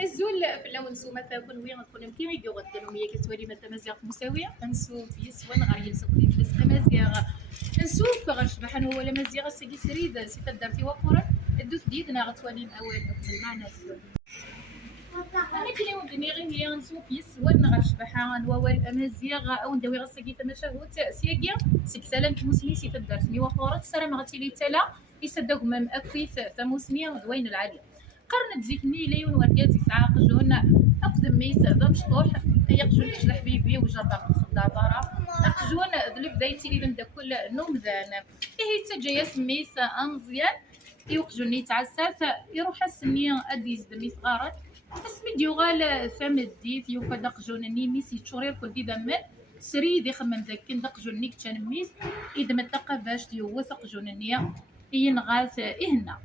الزول في اللون سوما تاكل وين تكون يمكن يجي غدن ومية كتولي مادة مزيغ مساوية نسوف يسوى نغار يلسق دي بس مزيغ نسوف غنشبح انا ولا مزيغ سيدي سريد سي تدارتي وقرا الدوث ديدنا غتولي اول بالمعنى انا كلي ودني غير هي نسوف يسوى نغشبح نواول مزيغ او ندوي غسكي تمشاهوت سياكيا سكسالم مسلي سي تدارتني وقرا السلام غتي لي تلا يصدق مام اكيث ثموسني دوين العاليه قرنت زيكني ليون ورقات يسعى قجون أقدم ميس ذا مشطوح يقجون تشلح بيبي وجربا خدا برا أقجون ذلك بدايتي لي لمدا كل نوم ذان هي تجايا سميس أنزيان يوقجون يتعساف يروح السنية أديز دمي صغارت اسمي ديوغال ثم الديث يوفا دقجون نيميس يتشورير كل دي دمن سريد يخمم ذاك دقجون نيك كان ميس إذا ما تلقى باش ديوثق جون النية ينغاث إهنا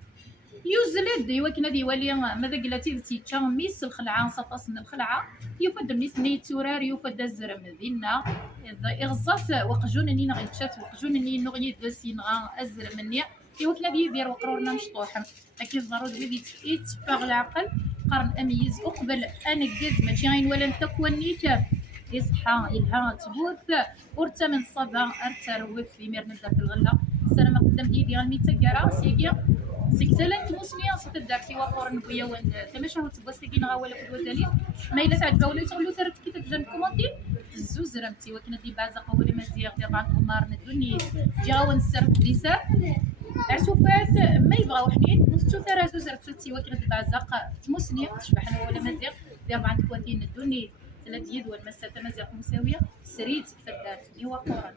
يوزلد يوكنا دي ولي ماذا قلتي تيتشا ميس الخلعه صفاص من الخلعه يوفد ميس ني تورار يوفد الزر مدينه اغزات وقجونني نغيتشات وقجونني نغي دسينغا الزر مني يوكنا دي يدير وقرورنا مشطوح اكيد ضروري بيت يتفاغ العقل قرن اميز اقبل انا كيز ماشي غين ولا نتكونيك يصحى يلها تبوث ورتا من الصبا ارتروث في ميرنا ذات الغله السلام قدام ديالي غالميتا كرا سيكيا سكتلان تموسنيا صوت الدارتي وقور نبويا وان تماشا هو تبوسكي نغا ولا في الوزالي ما الا تعجبها ولا تغلو ترك كي تجن كومونتي الزوز رمتي وكنا دي بازق ولا مزيغ ديال بعض الامار ندوني جاون السر ديسار عرفوفات ما يبغاو حنين نستو ترى زوز رتلتي وكنا دي بازق تموسنيا تشبحنا ولا مزيغ ديال بعض الكواتين ندوني ثلاث يد والمسات مزيغ مساويه سريت في الدارتي وقورا